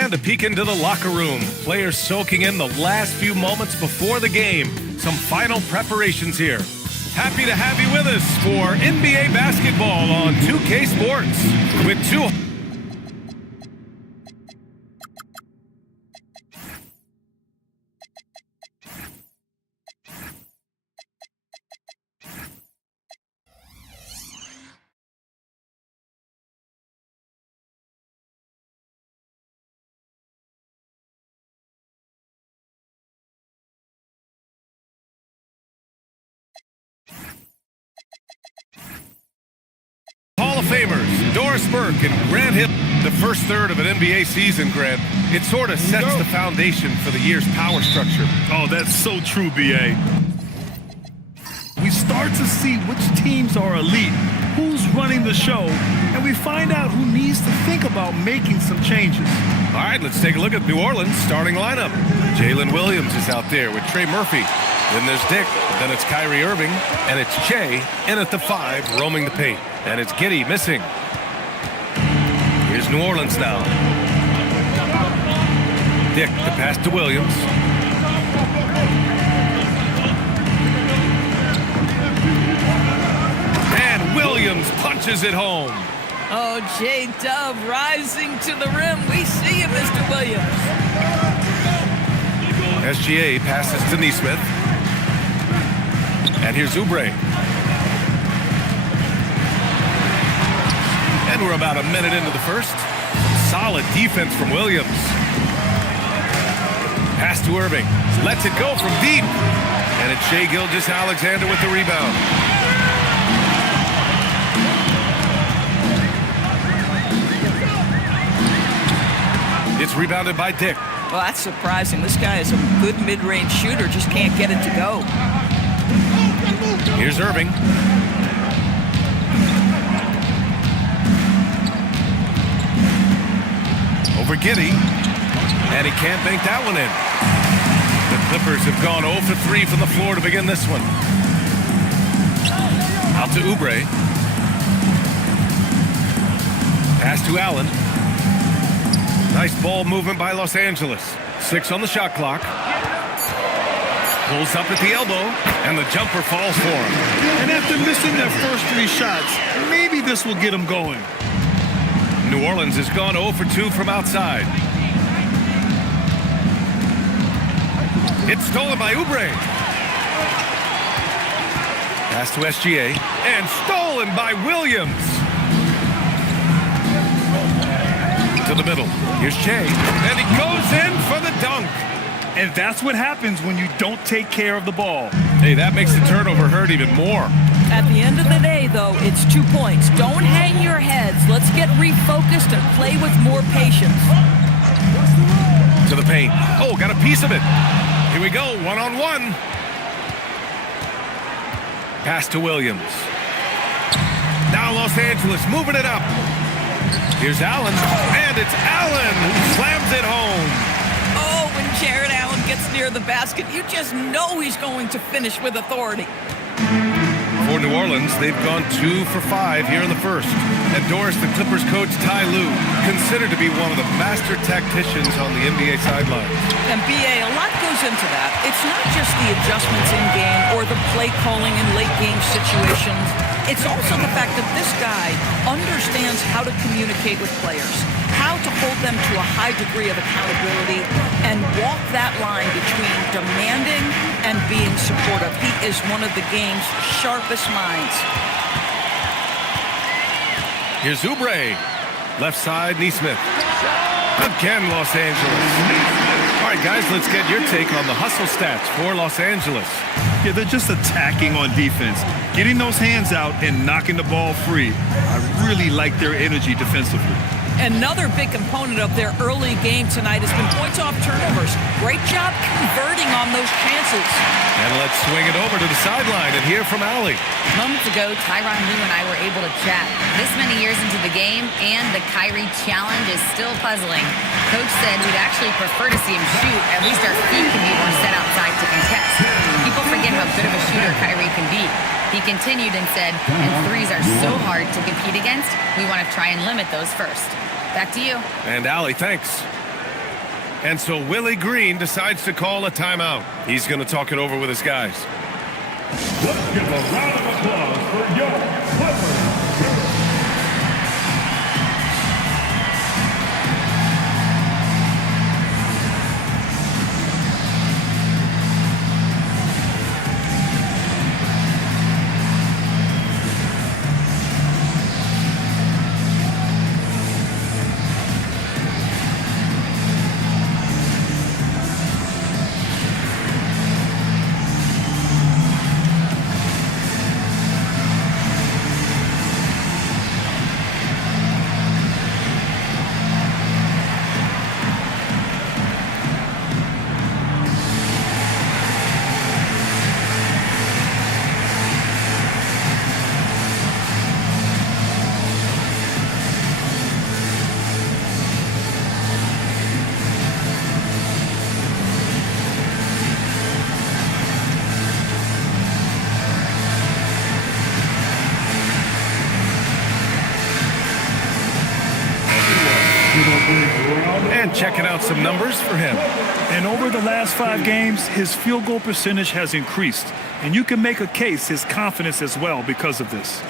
And a peek into the locker room. Players soaking in the last few moments before the game. Some final preparations here. Happy to have you with us for NBA basketball on 2K Sports. With two... Hall of Famers, Doris Burke and Grant Hill. The first third of an NBA season, Grant, it sort of sets the foundation for the year's power structure. Oh, that's so true, B.A. We start to see which teams are elite, who's running the show, and we find out who needs to think about making some changes. All right, let's take a look at New Orleans' starting lineup. Jalen Williams is out there with Trey Murphy. Then there's Dick, then it's Kyrie Irving, and it's Che in at the 5, roaming the paint. And it's Giddey missing. Here's New Orleans now. Dick, the pass to Williams. And Williams punches it home. Oh, J-Dub rising to the rim. We see you, Mr. Williams. SGA passes to Nesmith. And here's Oubre. And we're about a minute into the first. Solid defense from Williams. Pass to Irving. Lets it go from deep. And it's Shai Gilgeous-Alexander with the rebound. It's rebounded by Dick. Well, that's surprising. This guy is a good mid-range shooter, just can't get it to go. Here's Irving. Over Giddey. And he can't bank that one in. The Clippers have gone 0 for 3 from the floor to begin this one. Out to Oubre. Pass to Allen. Nice ball movement by Los Angeles. 6 on the shot clock. Pulls up at the elbow, and the jumper falls for him. And after missing their first 3 shots, maybe this will get them going. New Orleans has gone 0 for 2 from outside. It's stolen by Oubre. Pass to SGA, and stolen by Williams. To the middle. Here's Che, and he goes in for the dunk. And that's what happens when you don't take care of the ball. Hey, that makes the turnover hurt even more. At the end of the day, though, it's 2 points. Don't hang your heads. Let's get refocused and play with more patience. To the paint. Oh, got a piece of it. Here we go, one-on-one. Pass to Williams. Now Los Angeles moving it up. Here's Allen, and it's Allen who slams it home. Oh, when Jared Allen gets near the basket, you just know he's going to finish with authority. For New Orleans, they've gone 2 for 5 here in the first. And Doris, the Clippers coach Ty Lue, considered to be one of the master tacticians on the NBA sidelines. And B.A., a lot goes into that. It's not just the adjustments in game or the play calling in late game situations. It's also the fact that this guy understands how to communicate with players, how to hold them to a high degree of accountability, and walk that line between demanding and being supportive. He is one of the game's sharpest minds. Here's Oubre. Left side, Nesmith. Again, Los Angeles. All right, guys, let's get your take on the hustle stats for Los Angeles. Yeah, they're just attacking on defense, getting those hands out and knocking the ball free. I really like their energy defensively. Another big component of their early game tonight has been points off turnovers. Great job converting on those chances. And let's swing it over to the sideline and hear from Allie. Moments ago, Tyronn Lue and I were able to chat. This many years into the game, and the Kyrie challenge is still puzzling. Coach said we'd actually prefer to see him shoot. At least our feet can be more set outside to contest. People forget how good of a shooter Kyrie can be. He continued and said, and threes are so hard to compete against, we want to try and limit those first. Back to you. And Allie, thanks. And so Willie Green decides to call a timeout. He's going to talk it over with his guys. Let's give a round of applause for your Clippers. And checking out some numbers for him. And over the last 5 games, his field goal percentage has increased. And you can make a case his confidence as well because of this.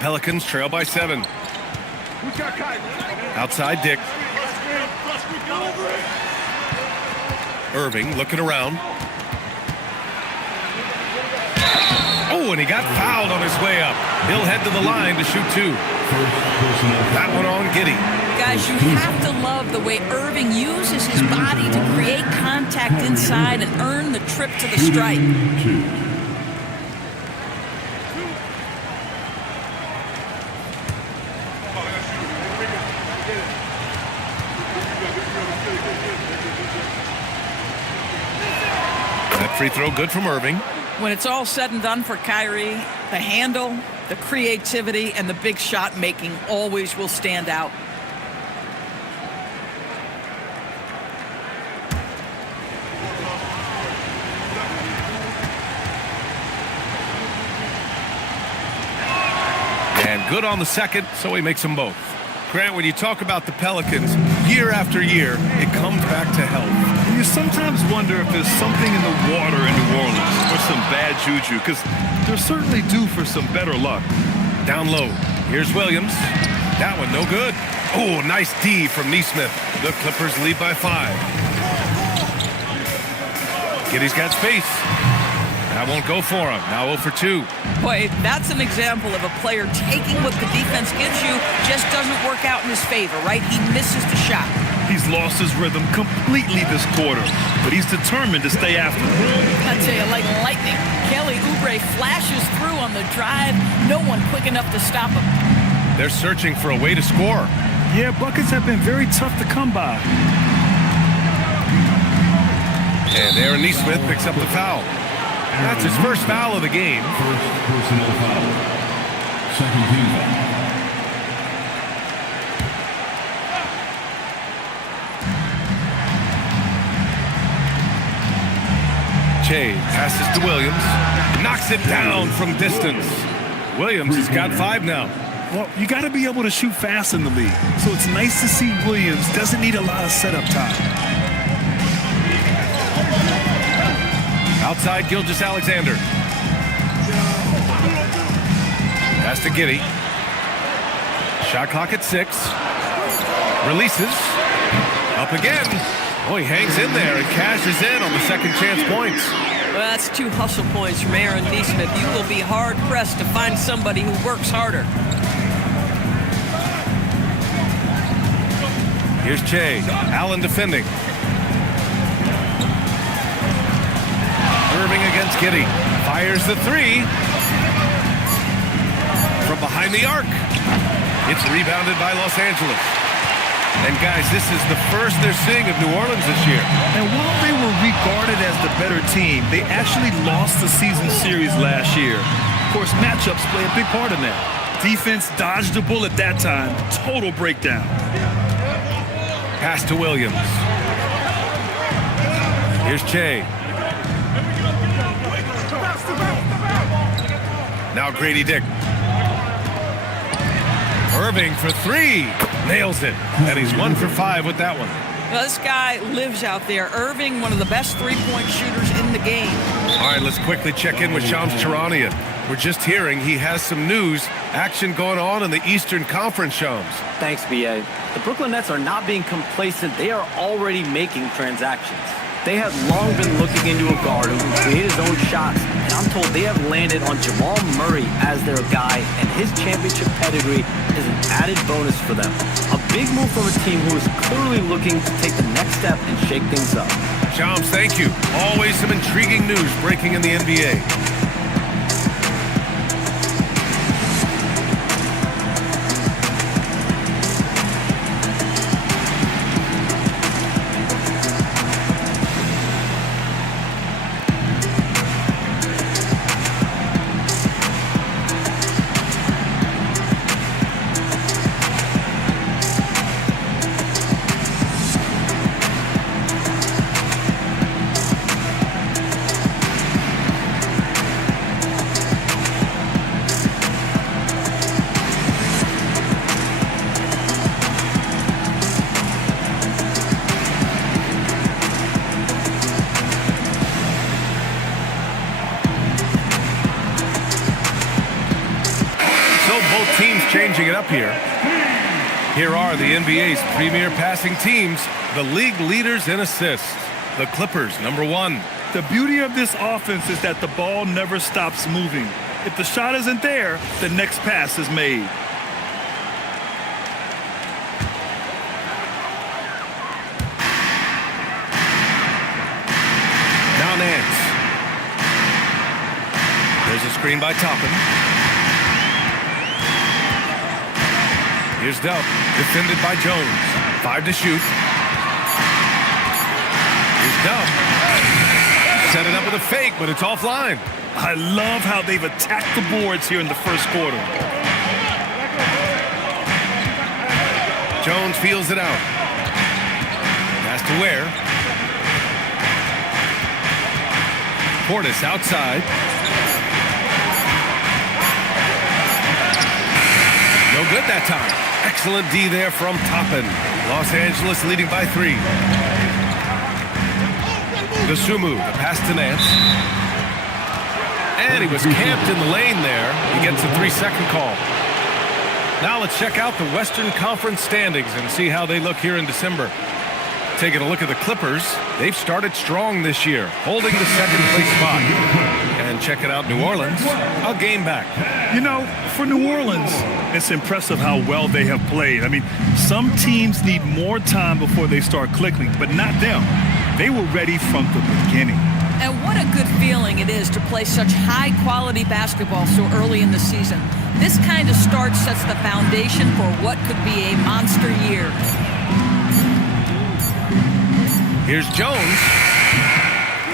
Pelicans trail by 7. Outside Dick. Irving looking around. Oh, and he got fouled on his way up. He'll head to the line to shoot 2. That one on Giddey. Guys, you have to love the way Irving uses his body to create contact inside and earn the trip to the stripe. That free throw good from Irving. When it's all said and done for Kyrie, the handle, the creativity, and the big shot making always will stand out. And good on the second, so he makes them both. Grant, when you talk about the Pelicans, year after year, it comes back to health. You sometimes wonder if there's something in the water in New Orleans or some bad juju, because they're certainly due for some better luck. Down low. Here's Williams. That one no good. Oh, nice D from Neesmith. The Clippers lead by 5. Giddey's got space. That won't go for him. Now 0 for 2. Boy, that's an example of a player taking what the defense gives you, just doesn't work out in his favor, right? He misses the shot. He's lost his rhythm completely this quarter, but he's determined to stay after it. I tell you, like lightning, Kelly Oubre flashes through on the drive. No one quick enough to stop him. They're searching for a way to score. Yeah, buckets have been very tough to come by. And Aaron Neesmith picks up the foul. That's his first foul of the game. First personal foul. Second team foul. Che passes to Williams. Knocks it down from distance. Williams has got 5 now. Well, you got to be able to shoot fast in the league. So it's nice to see Williams doesn't need a lot of setup time. Outside Gilgeous-Alexander. Pass to Giddey. Shot clock at 6. Releases. Up again. Oh, he hangs in there and cashes in on the second chance points. Well, that's 2 hustle points from Aaron Neesmith. You will be hard-pressed to find somebody who works harder. Here's Che. Allen defending. Irving against Giddey. Fires the 3. From behind the arc. It's rebounded by Los Angeles. And guys, this is the first they're seeing of New Orleans this year. And while they were regarded as the better team, they actually lost the season series last year. Of course, matchups play a big part in that. Defense dodged a bullet that time. Total breakdown. Pass to Williams. Here's Che. Now Grady Dick. Irving for three. Nails it. And he's 1 for 5 with that one. Well, this guy lives out there. Irving, one of the best three-point shooters in the game. All right, let's quickly check in with Shams Charania. We're just hearing he has some news. Action going on in the Eastern Conference, Shams. Thanks, B.A. The Brooklyn Nets are not being complacent. They are already making transactions. They have long been looking into a guard who can create his own shots, and I'm told they have landed on Jamal Murray as their guy, and his championship pedigree is an added bonus for them. A big move from a team who is clearly looking to take the next step and shake things up. Shams, thank you. Always some intriguing news breaking in the NBA. Teams changing it up here. Here are the NBA's premier passing teams, the league leaders in assists. The Clippers, number 1. The beauty of this offense is that the ball never stops moving. If the shot isn't there, the next pass is made. Now Nance. There's a screen by Toppin. Here's Dub, defended by Jones. 5 to shoot. Here's Dub. Set it up with a fake, but it's offline. I love how they've attacked the boards here in the first quarter. Jones feels it out. Pass to Ware. Portis outside. No good that time. Excellent D there from Toppin. Los Angeles leading by 3. Dosunmu, the pass to Nance. And he was camped in the lane there. He gets a 3-second call. Now let's check out the Western Conference standings and see how they look here in December. Taking a look at the Clippers, they've started strong this year, holding the second place spot. And checking out New Orleans, a game back. You know, for New Orleans, it's impressive how well they have played. I mean, some teams need more time before they start clicking, but not them. They were ready from the beginning. And what a good feeling it is to play such high-quality basketball so early in the season. This kind of start sets the foundation for what could be a monster year. Here's Jones.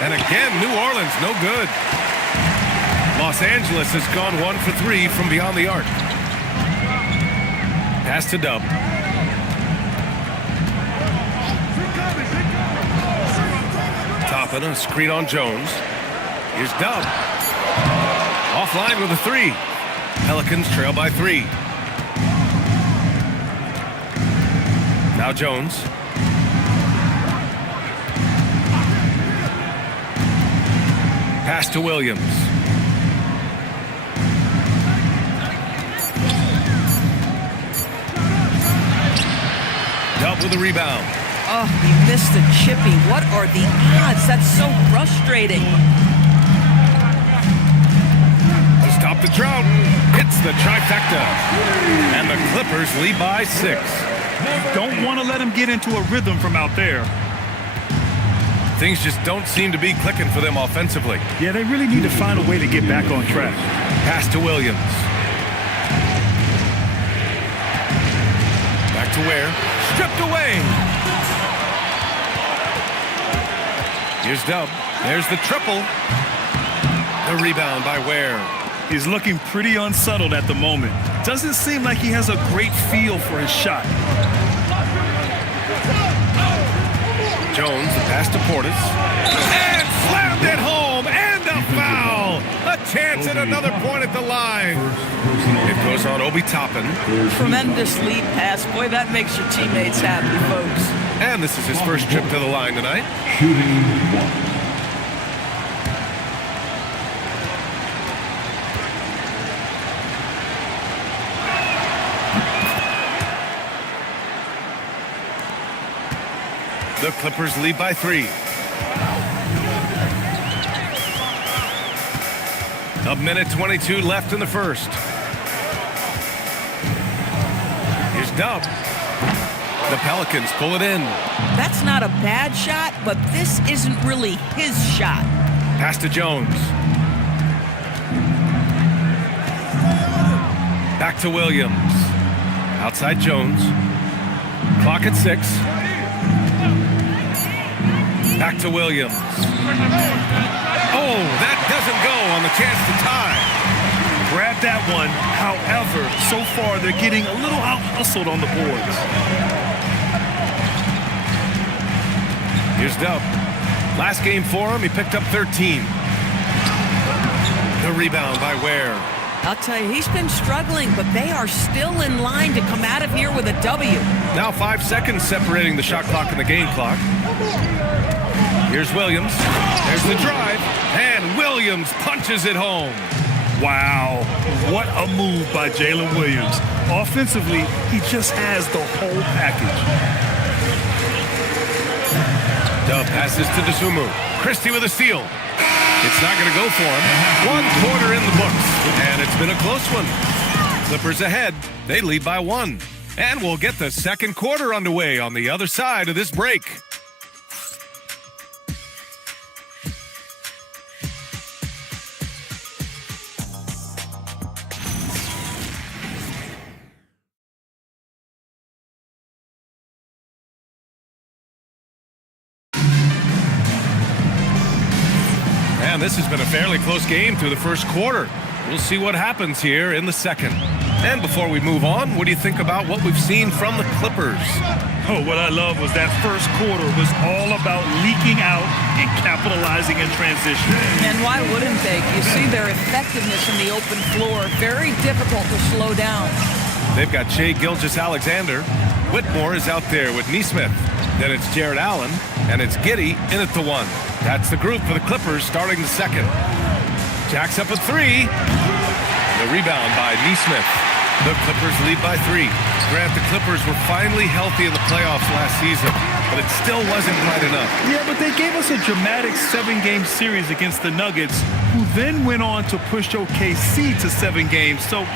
And again, New Orleans, no good. Los Angeles has gone 1 for 3 from beyond the arc. Pass to Dub. Toppin, a screen on Jones. Here's Dub. Offline with a 3. Pelicans trail by 3. Now Jones. Pass to Williams. Dub with a rebound. Oh, he missed the chippy. What are the odds? That's so frustrating. To stop the drought, hits the trifecta. And the Clippers lead by 6. Don't want to let him get into a rhythm from out there. Things just don't seem to be clicking for them offensively. Yeah, they really need to find a way to get back on track. Pass to Williams. Back to Ware. Stripped away. Here's Dub. There's the triple. The rebound by Ware. He's looking pretty unsettled at the moment. Doesn't seem like he has a great feel for his shot. Jones, the pass to Portis. And slammed it home. And a foul. A chance at another point at the line. It goes on Obi Toppin. Tremendous lead pass. Boy, that makes your teammates happy, folks. And this is his first trip to the line tonight. Shooting 1. The Clippers lead by 3. A minute 22 left in the first. Here's Dub. The Pelicans pull it in. That's not a bad shot, but this isn't really his shot. Pass to Jones. Back to Williams. Outside Jones. Clock at 6. Back to Williams. Oh, that doesn't go on the chance to tie. Grab that one. However, so far they're getting a little out-hustled on the boards. Here's Dub. Last game for him, he picked up 13. The rebound by Ware. I'll tell you, he's been struggling, but they are still in line to come out of here with a W. Now 5 seconds separating the shot clock and the game clock. Here's Williams. There's the drive. And Williams punches it home. Wow, what a move by Jalen Williams. Offensively, he just has the whole package. Dub passes to Dosunmu. Christie with a steal. It's not going to go for him. 1 quarter in the books, and it's been a close one. Clippers ahead. They lead by 1. And we'll get the second quarter underway on the other side of this break. And this has been a fairly close game through the first quarter. We'll see what happens here in the second. And before we move on, what do you think about what we've seen from the Clippers? Oh, what I love was that first quarter was all about leaking out and capitalizing in transition. And why wouldn't they? You see their effectiveness in the open floor. Very difficult to slow down. They've got Shai Gilgeous-Alexander. Whitmore is out there with Nesmith. Then it's Jared Allen, and it's Giddey in at the 1. That's the group for the Clippers starting the second. Jacks up a 3. The rebound by Nesmith. The Clippers lead by 3. Grant, the Clippers were finally healthy in the playoffs last season, but it still wasn't quite enough. Yeah, but they gave us a dramatic 7-game series against the Nuggets, who then went on to push OKC to 7 games. So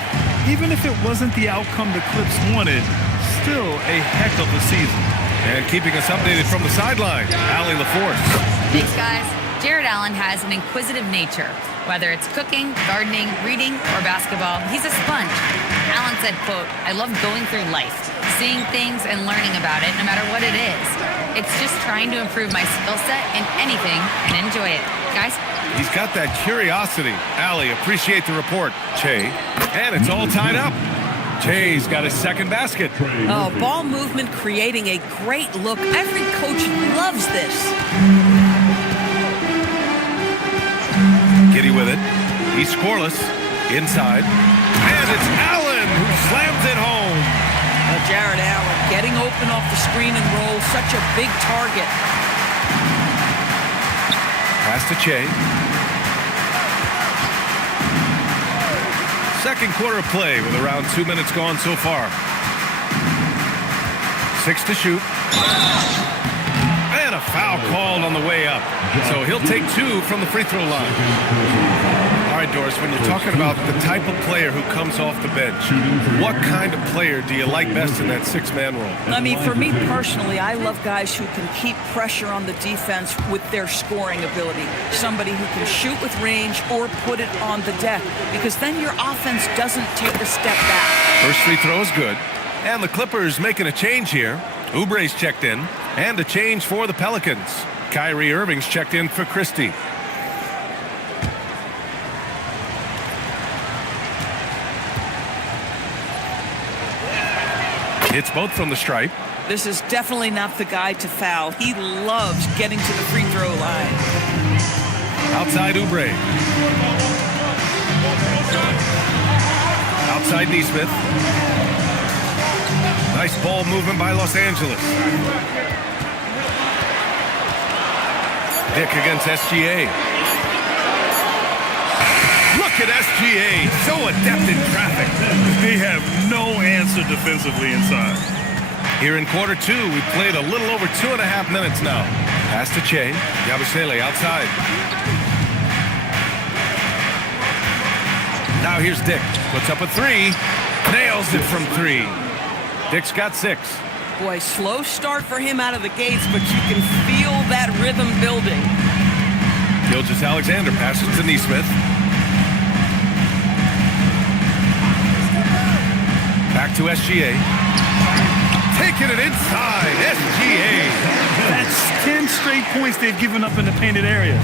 even if it wasn't the outcome the Clips wanted, still a heck of a season. And keeping us updated from the sideline, Allie LaForce. Thanks, guys. Jared Allen has an inquisitive nature. Whether it's cooking, gardening, reading, or basketball, he's a sponge. Allen said, quote, "I love going through life, seeing things and learning about it no matter what it is. It's just trying to improve my skill set in anything and enjoy it." Guys? He's got that curiosity. Allie, appreciate the report. Che. And it's all tied up. Che's got his second basket. Oh, ball movement creating a great look. Every coach loves this. Giddey with it. He's scoreless. Inside. And it's Allen who slams it home. Jared Allen getting open off the screen and roll. Such a big target. Pass to Che. Second quarter play with around 2 minutes gone so far. 6 to shoot. And a foul called on the way up. So he'll take 2 from the free throw line. All right, Doris, when you're talking about the type of player who comes off the bench, what kind of player do you like best in that 6-man role? I mean, for me personally, I love guys who can keep pressure on the defense with their scoring ability. Somebody who can shoot with range or put it on the deck, because then your offense doesn't take a step back. First free throw is good. And the Clippers making a change here. Oubre's checked in. And a change for the Pelicans. Kyrie Irving's checked in for Christie. Hits both from the stripe. This is definitely not the guy to foul. He loves getting to the free throw line. Outside Oubre. outside Neesmith. Nice ball movement by Los Angeles. Dick against SGA. Look at SGA, so adept in traffic. They have no answer defensively inside. Here in quarter two, we've played a little over 2.5 minutes now. Pass to Che. Yabusele outside. Now here's Dick. Puts up a three. Nails it from three. Dick's got 6. Boy, slow start for him out of the gates, but you can feel that rhythm building. Gilgeous-Alexander passes to Neesmith. Back to SGA. Taking it inside. SGA. That's 10 straight points they've given up in the painted area.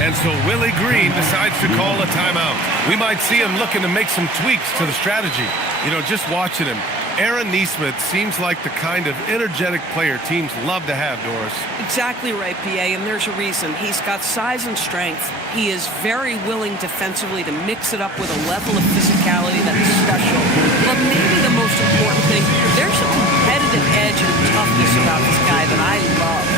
And so Willie Green decides to call a timeout. We might see him looking to make some tweaks to the strategy. You know, just watching him, Aaron Neesmith seems like the kind of energetic player teams love to have, Doris. Exactly right, PA, and there's a reason. He's got size and strength. He is very willing defensively to mix it up with a level of physicality that is special. But maybe the most important thing, there's a competitive edge and toughness about this guy that I love.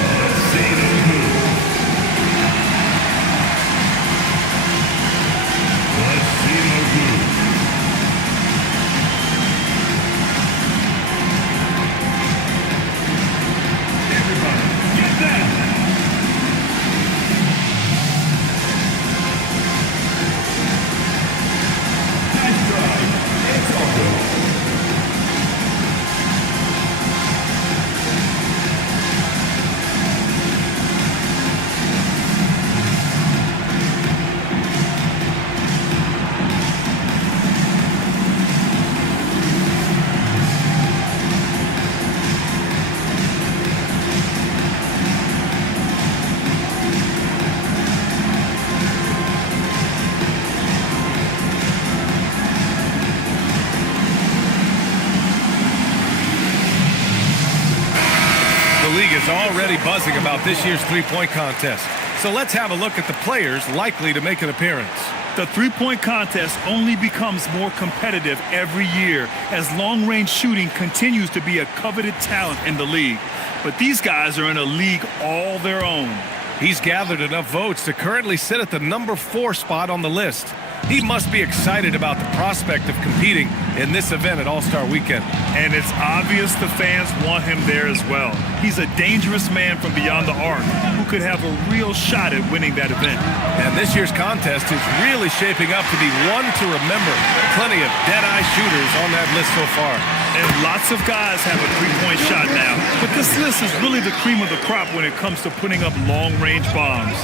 Already buzzing about this year's three-point contest. So let's have a look at the players likely to make an appearance. The three-point contest only becomes more competitive every year as long-range shooting continues to be a coveted talent in the league. But these guys are in a league all their own. He's gathered enough votes to currently sit at the number 4 spot on the list. He must be excited about the prospect of competing in this event at All-Star Weekend. And it's obvious the fans want him there as well. He's a dangerous man from beyond the arc who could have a real shot at winning that event. And this year's contest is really shaping up to be one to remember. Plenty of dead-eye shooters on that list so far. And lots of guys have a three-point shot now. But this list is really the cream of the crop when it comes to putting up long-range bombs.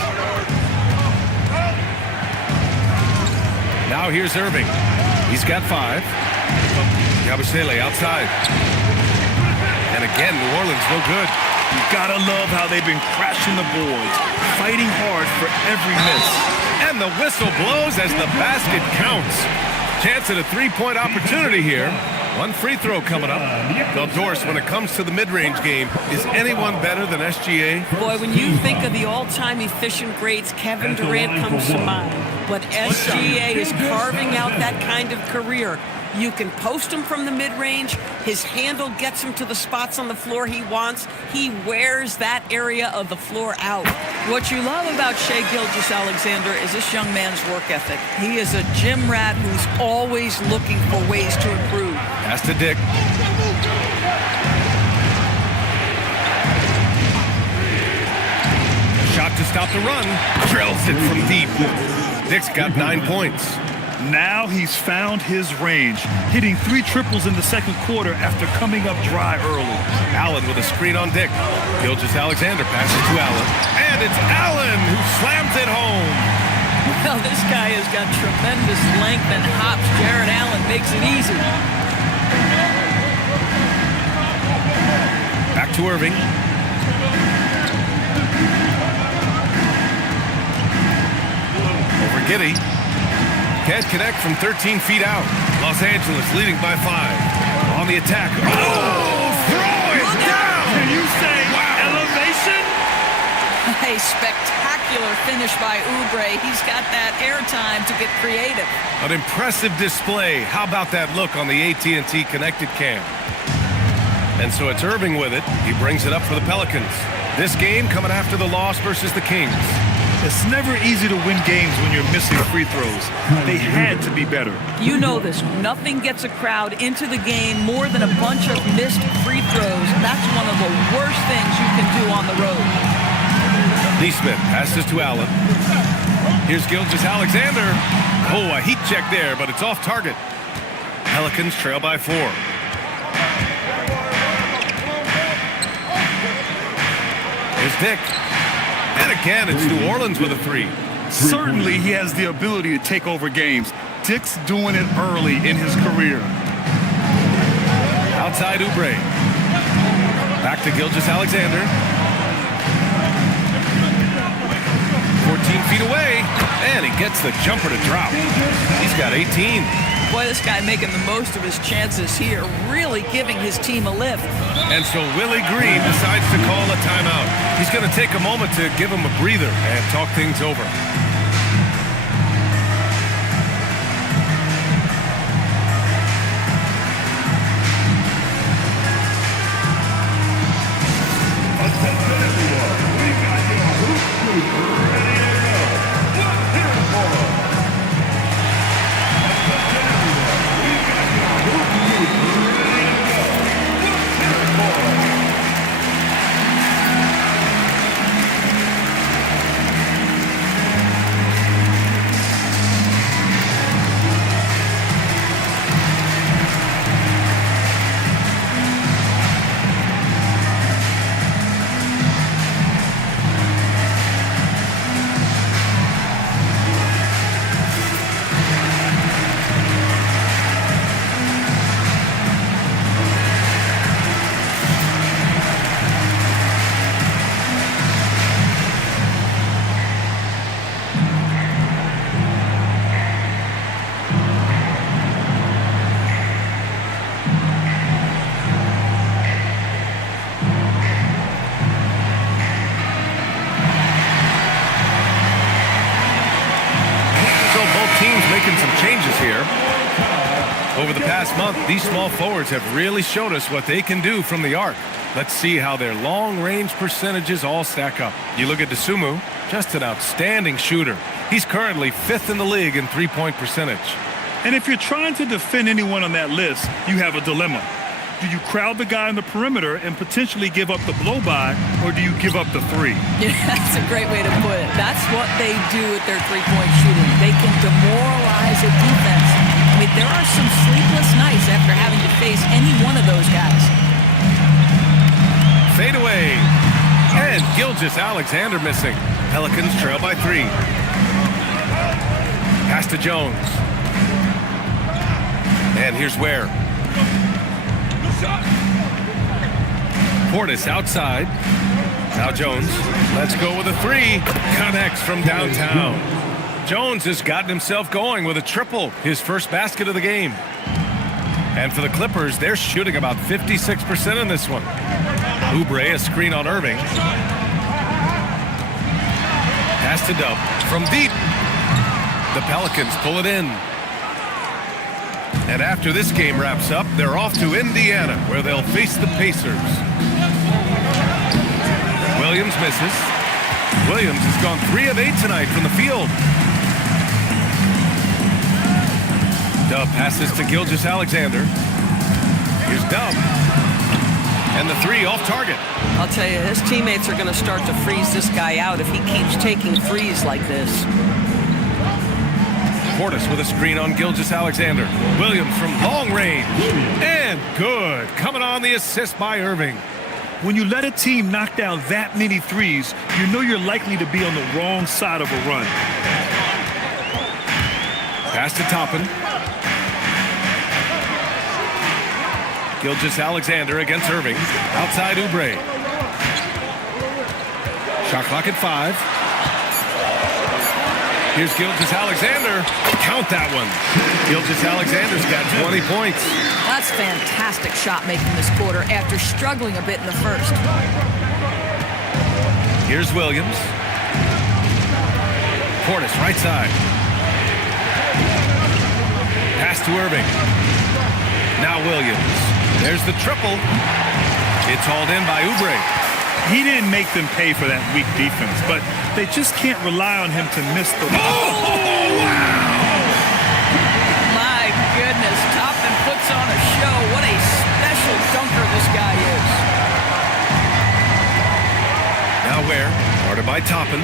Now here's Irving. He's got 5. Yabusele outside. And again, New Orleans no good. You gotta love how they've been crashing the boards, fighting hard for every miss. And the whistle blows as the basket counts. Chance at a three-point opportunity here. One free throw coming up. Now, Doris, when it comes to the mid-range game, is anyone better than SGA? Boy, when you think of the all-time efficient greats, Kevin Durant comes to mind. But SGA is carving out that kind of career. You can post him from the mid-range. His handle gets him to the spots on the floor he wants. He wears that area of the floor out. What you love about Shai Gilgeous-Alexander is this young man's work ethic. He is a gym rat who's always looking for ways to improve. Pass to Dick. Shot to stop the run. Drills it from deep. Dick's got 9 points. Now he's found his range, hitting 3 triples in the second quarter after coming up dry early. Allen with a screen on Dick. Gilgeous-Alexander passes to Allen. And it's Allen who slams it home. Well, this guy has got tremendous length and hops. Jared Allen makes it easy. Back to Irving. Over Giddey. Can't connect from 13 feet out. Los Angeles leading by 5. On the attack. Oh, throw it down! Can you say elevation? a spectacular finish by Oubre. He's got that airtime to get creative. An impressive display. How about that look on the AT&T connected cam? And so it's Irving with it. He brings it up for the Pelicans. This game coming after the loss versus the Kings. It's never easy to win games when you're missing free throws. They had to be better. You know this. Nothing gets a crowd into the game more than a bunch of missed free throws. That's one of the worst things you can do on the road. Neesmith passes to Allen. Here's Gilgeous-Alexander. Oh, a heat check there, but it's off target. Pelicans trail by 4. Here's Dick. And again, it's New Orleans with a 3. Certainly, he has the ability to take over games. Dick's doing it early in his career. Outside Oubre. Back to Gilgeous-Alexander. 14 feet away. And he gets the jumper to drop. He's got 18. Boy, this guy making the most of his chances here, really giving his team a lift. And so Willie Green decides to call a timeout. He's going to take a moment to give him a breather and talk things over. Attention everyone, we got your hoop group ready to go. Let's hear it for us. Attention everyone, we got your hoop group ready to go. Let's hear it for us. Over the past month, these small forwards have really showed us what they can do from the arc. Let's see how their long-range percentages all stack up. You look at Dosunmu, just an outstanding shooter. He's currently 5th in the league in three-point percentage. And if you're trying to defend anyone on that list, you have a dilemma. Do you crowd the guy on the perimeter and potentially give up the blow-by, or do you give up the 3? Yeah, that's a great way to put it. That's what they do with their three-point shooting. They can demoralize a defense. I mean, there are some sleepless nights after having to face any one of those guys. Fade away. And Gilgeous-Alexander missing. Pelicans trail by 3. Pass to Jones. And here's Ware. Portis outside. Now Jones. Let's go with a 3. Connects from downtown. Jones has gotten himself going with a triple, his first basket of the game. And for the Clippers, they're shooting about 56% in this one. Oubre, a screen on Irving. Pass to Dub from deep. The Pelicans pull it in. And after this game wraps up, they're off to Indiana, where they'll face the Pacers. Williams misses. Williams has gone 3 of 8 tonight from the field. Dub passes to Gilgeous-Alexander. Here's Dub. And the 3 off target. I'll tell you, his teammates are going to start to freeze this guy out if he keeps taking threes like this. Portis with a screen on Gilgeous-Alexander. Williams from long range. And good. Coming on the assist by Irving. When you let a team knock down that many threes, you know you're likely to be on the wrong side of a run. Pass to Toppin. Gilgeous-Alexander against Irving. Outside Oubre. Shot clock at 5. Here's Gilgeous-Alexander. Count that one. Gilgeous-Alexander's got 20 points. That's fantastic shot making this quarter after struggling a bit in the first. Here's Williams. Portis, right side. Pass to Irving. Now Williams. There's the triple. It's hauled in by Oubre. He didn't make them pay for that weak defense, but they just can't rely on him to miss the... My goodness, Toppin puts on a show. What a special dunker this guy is. Now Ware, guarded by Toppin.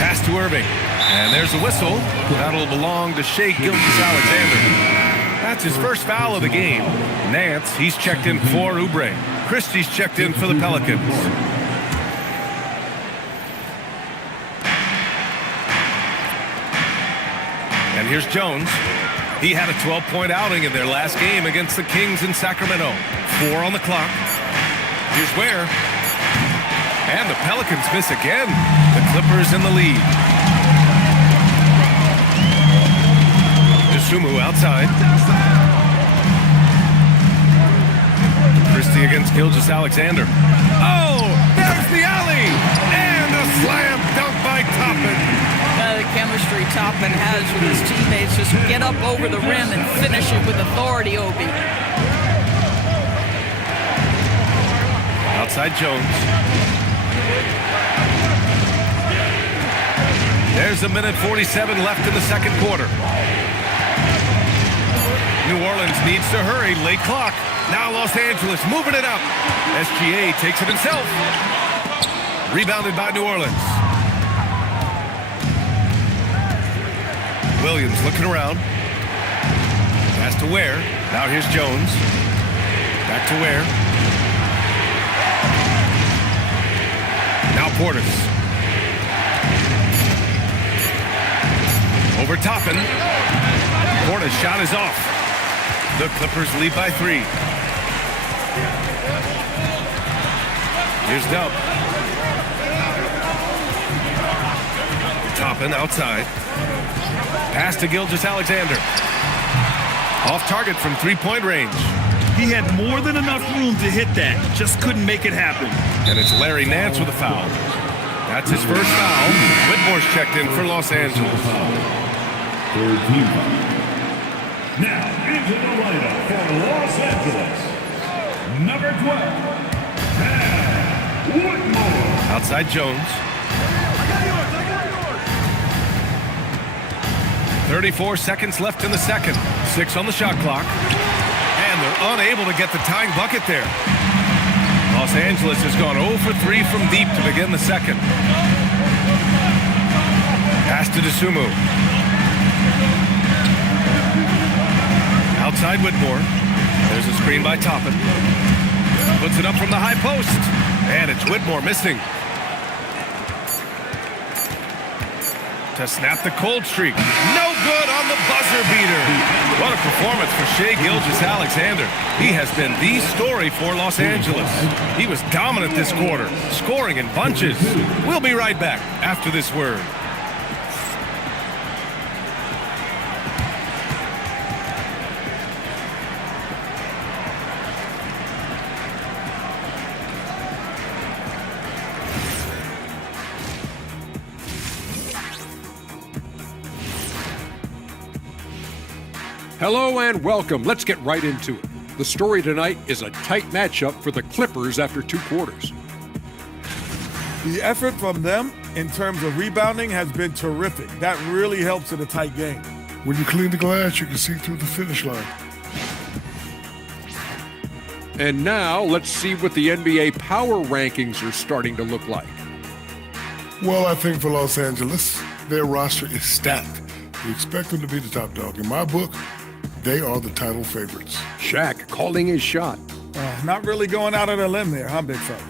Pass to Irving. And there's a whistle. That'll belong to Shai Gilgeous-Alexander. That's his first foul of the game. Nance, he's checked in for Oubre. Christie's checked in for the Pelicans. And here's Jones. He had a 12-point outing in their last game against the Kings in Sacramento. 4 on the clock. Here's Ware. And the Pelicans miss again. The Clippers in the lead. Sumu outside. Christie against Gilgeous-Alexander. Oh, that's the alley! And a slam dunk by Toppin. The chemistry Toppin has with his teammates. Just get up over the rim and finish it with authority, Obi. Outside Jones. There's a minute 47 left in the second quarter. New Orleans needs to hurry. Late clock. Now Los Angeles moving it up. SGA takes it himself. Rebounded by New Orleans. Williams looking around. Pass to Ware. Now here's Jones. Back to Ware. Now Portis. Over Toppin. Portis' shot is off. The Clippers lead by 3. Here's Dub. Toppin outside. Pass to Gilgeous-Alexander. Off target from 3-point range. He had more than enough room to hit that. Just couldn't make it happen. And it's Larry Nance with a foul. That's his first foul. Whitmore's checked in for Los Angeles. Third team. Now into the lineup for Los Angeles. Number 12, Cam Whitmore. Outside Jones. 34 seconds left in the second. 6 on the shot clock. And they're unable to get the tying bucket there. Los Angeles has gone 0 for 3 from deep to begin the second. Pass to Dosunmu. Outside Whitmore. There's a screen by Toppin. Puts it up from the high post. And it's Whitmore missing. To snap the cold streak. No good on the buzzer beater. What a performance for Shai Gilgeous-Alexander. He has been the story for Los Angeles. He was dominant this quarter, scoring in bunches. We'll be right back after this word. Hello and welcome. Let's get right into it. The story tonight is a tight matchup for the Clippers after 2 quarters. The effort from them in terms of rebounding has been terrific. That really helps in a tight game. When you clean the glass, you can see through the finish line. And now let's see what the NBA power rankings are starting to look like. Well, I think for Los Angeles, their roster is stacked. We expect them to be the top dog. In my book, they are the title favorites. Shaq calling his shot. Not really going out on a limb there, huh, big fella?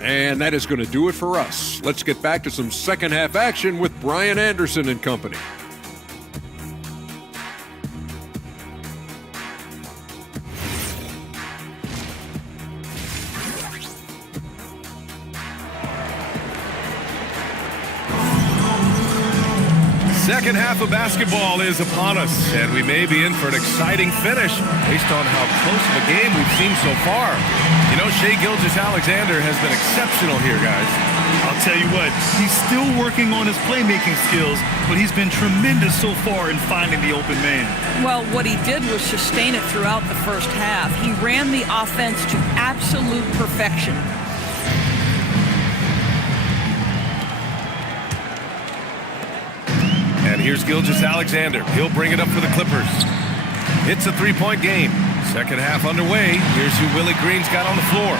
And that is going to do it for us. Let's get back to some second half action with Brian Anderson and company. Second half of basketball is upon us, and we may be in for an exciting finish based on how close of a game we've seen so far. You know, Shai Gilgeous-Alexander has been exceptional here, guys. I'll tell you what, he's still working on his playmaking skills, but he's been tremendous so far in finding the open man. Well, what he did was sustain it throughout the first half. He ran the offense to absolute perfection. And here's Gilgeous-Alexander. He'll bring it up for the Clippers. It's a three-point game. Second half underway. Here's who Willie Green's got on the floor.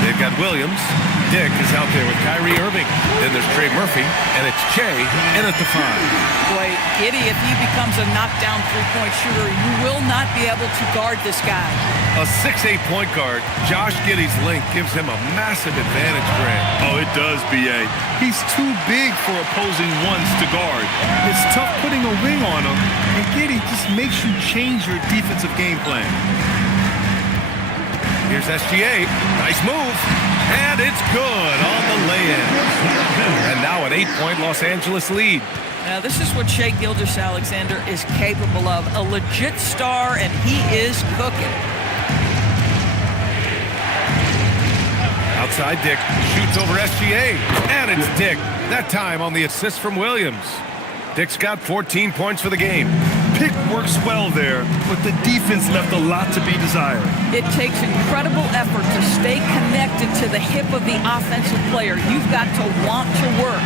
They've got Williams. Dick is out there with Kyrie Irving. Then there's Trey Murphy, and it's Shai in at the 5. Boy, Giddey, if he becomes a knockdown three-point shooter, you will not be able to guard this guy. A 6'8" point guard, Josh Giddey's length gives him a massive advantage, Grant. Oh, it does, B.A. He's too big for opposing ones to guard. It's tough putting a wing on him, and Giddey just makes you change your defensive game plan. Here's SGA. Nice move. And it's good on the lay-in. And now an 8-point Los Angeles lead. Now, this is what Shai Gilgeous-Alexander is capable of. A legit star, and he is cooking. Outside Dick. Shoots over SGA. And it's Dick. That time on the assist from Williams. Dick's got 14 points for the game. Pick works well there, but the defense left a lot to be desired. It takes incredible effort to stay connected to the hip of the offensive player. You've got to want to work.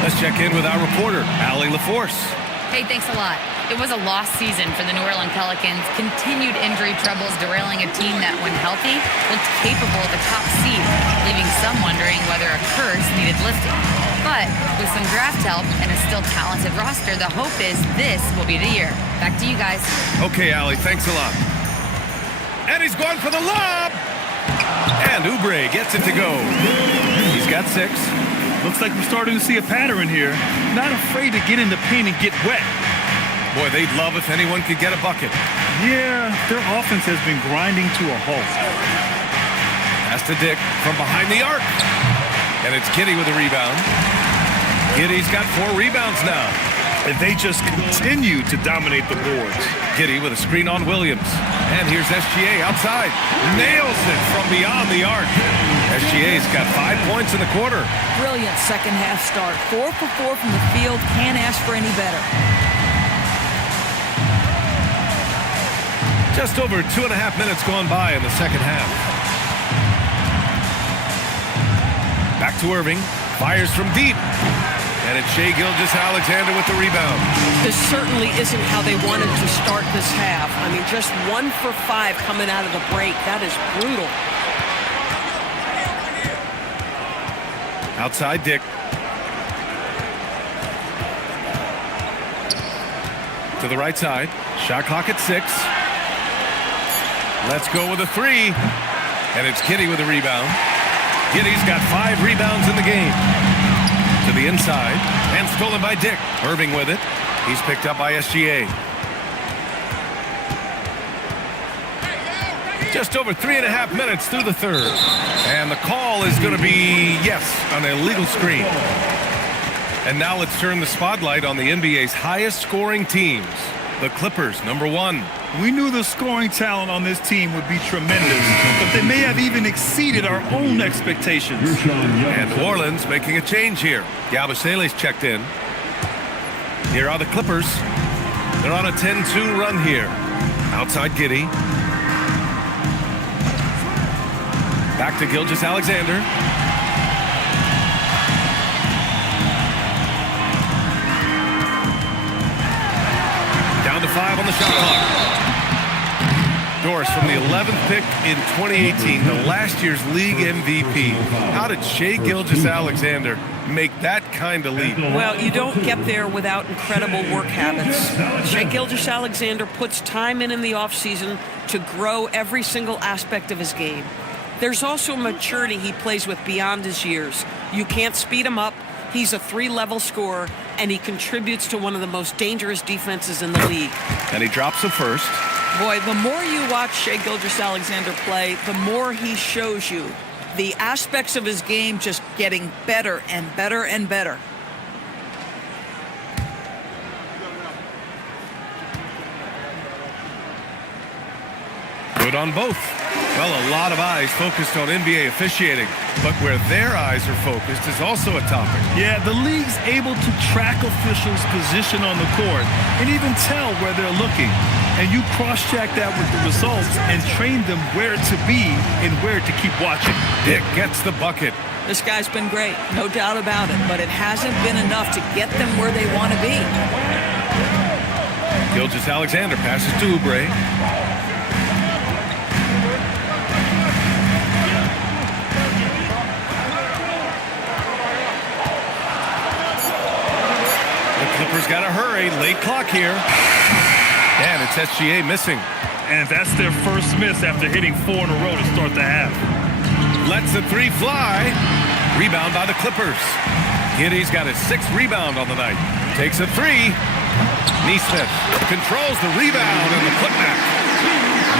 Let's check in with our reporter, Allie LaForce. Hey, thanks a lot. It was a lost season for the New Orleans Pelicans. Continued injury troubles derailing a team that, when healthy, looked capable of a top seed, leaving some wondering whether a curse needed lifting. But with some draft help and a still talented roster, the hope is this will be the year. Back to you guys. Okay, Allie, thanks a lot. And he's going for the lob! And Oubre gets it to go. He's got 6. Looks like we're starting to see a pattern here. Not afraid to get in the paint and get wet. Boy, they'd love if anyone could get a bucket. Yeah, their offense has been grinding to a halt. Pass to Dick from behind the arc. And it's Giddey with a rebound. Giddey's got 4 rebounds now. And they just continue to dominate the boards. Giddey with a screen on Williams. And here's SGA outside. Nails it from beyond the arc. SGA's got 5 points in the quarter. Brilliant second half start. 4 for 4 from the field. Can't ask for any better. Just over 2.5 minutes gone by in the second half. Back to Irving. Fires from deep. And it's Shai Gilgeous-Alexander with the rebound. This certainly isn't how they wanted to start this half. I mean, just 1 for 5 coming out of the break. That is brutal. Outside Dick. To the right side. Shot clock at 6. Let's go with a 3. And it's Giddey with a rebound. Giddey's got 5 rebounds in the game. To the inside. And stolen by Dick. Irving with it. He's picked up by SGA. Just over 3.5 minutes through the third. And the call is going to be, yes, an illegal screen. And now let's turn the spotlight on the NBA's highest scoring teams. The Clippers, number 1. We knew the scoring talent on this team would be tremendous, but they may have even exceeded our own expectations. And New Orleans making a change here. Yabusele's checked in. Here are the Clippers. They're on a 10-2 run here. Outside Giddey. Back to Gilgeous-Alexander. Down to 5 on the shot clock. Doris, from the 11th pick in 2018, the last year's league MVP, how did Shai Gilgeous-Alexander make that kind of leap? Well, you don't get there without incredible work habits. Shai Gilgeous-Alexander puts time in the offseason to grow every single aspect of his game. There's also maturity he plays with beyond his years. You can't speed him up. He's a 3-level scorer, and he contributes to one of the most dangerous defenses in the league. And he drops the first. Boy, the more you watch Shai Gilgeous-Alexander play, the more he shows you the aspects of his game just getting better and better and better. Good on both. Well, a lot of eyes focused on NBA officiating, but where their eyes are focused is also a topic. Yeah, the league's able to track officials' position on the court and even tell where they're looking. And you cross-check that with the results and train them where to be and where to keep watching. Dick gets the bucket. This guy's been great, no doubt about it, but it hasn't been enough to get them where they want to be. Gilgeous-Alexander passes to Oubre. The Clippers got to hurry. Late clock here. And it's SGA missing. And that's their first miss after hitting 4 in a row to start the half. Lets the three fly. Rebound by the Clippers. Giddey's got his 6th rebound on the night. Takes a three. Nesmith controls the rebound and the putback.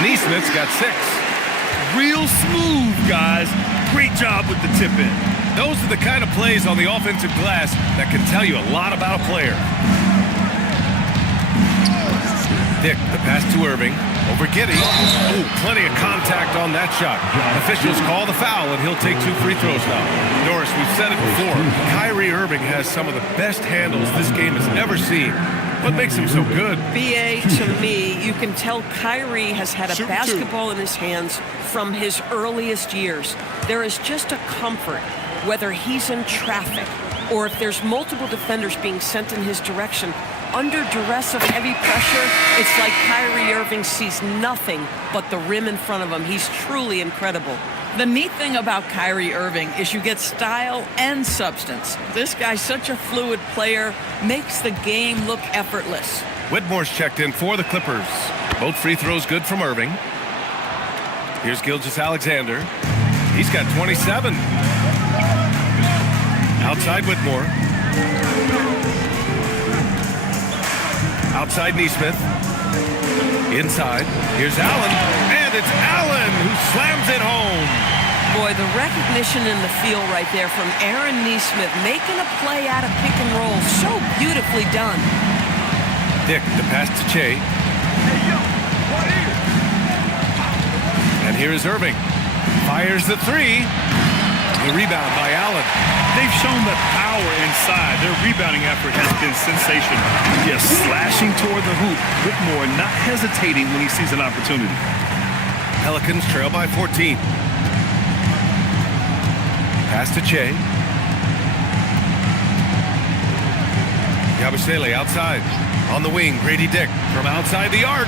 Nesmith's got 6. Real smooth, guys. Great job with the tip in. Those are the kind of plays on the offensive glass that can tell you a lot about a player. Dick, the pass to Irving. Over Giddey. Ooh, plenty of contact on that shot. Officials call the foul, and he'll take 2 free throws now. Doris, we've said it before. Kyrie Irving has some of the best handles this game has ever seen. What makes him so good? BA, to me, you can tell Kyrie has had a basketball in his hands from his earliest years. There is just a comfort, whether he's in traffic or if there's multiple defenders being sent in his direction. Under duress of heavy pressure, it's like Kyrie Irving sees nothing but the rim in front of him. He's truly incredible. The neat thing about Kyrie Irving is you get style and substance. This guy's such a fluid player, makes the game look effortless. Whitmore's checked in for the Clippers. Both free throws good from Irving. Here's Gilgeous-Alexander. He's got 27. Outside Whitmore. Outside Nesmith. Inside. Here's Allen. And it's Allen who slams it home. Boy, the recognition in the field right there from Aaron Nesmith, making a play out of pick and roll. So beautifully done. Dick, the pass to Che. And here is Irving. Fires the three. The rebound by Allen. They've shown that power inside. Their rebounding effort has been sensational. Yes, slashing toward the hoop. Whitmore not hesitating when he sees an opportunity. Pelicans trail by 14. Pass to Che. Yabusele outside. On the wing, Grady Dick from outside the arc.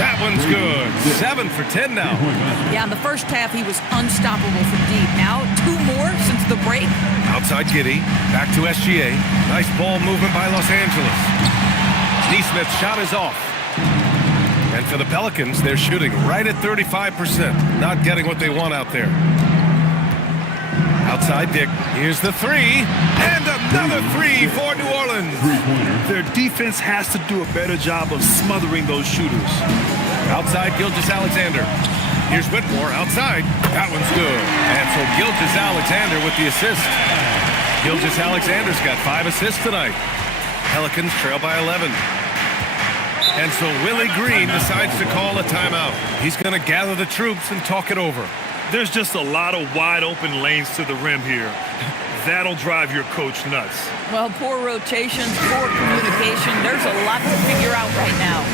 That one's good. 7 for 10 now. Yeah, in the first half, he was unstoppable from deep. Now, 2 more since the break. Outside Giddey. Back to SGA. Nice ball movement by Los Angeles. Nesmith's shot is off. And for the Pelicans, they're shooting right at 35%. Not getting what they want out there. Outside Dick. Here's the three. And another three for New Orleans. Their defense has to do a better job of smothering those shooters. Outside Gilgeous-Alexander. Here's Whitmore outside. That one's good. And so Gilgeous-Alexander with the assist. Gilgeous-Alexander's got 5 assists tonight. Pelicans trail by 11. And so Willie Green decides to call a timeout. He's going to gather the troops and talk it over. There's just a lot of wide open lanes to the rim here. That'll drive your coach nuts. Well, poor rotations, poor communication. There's a lot to figure out right now.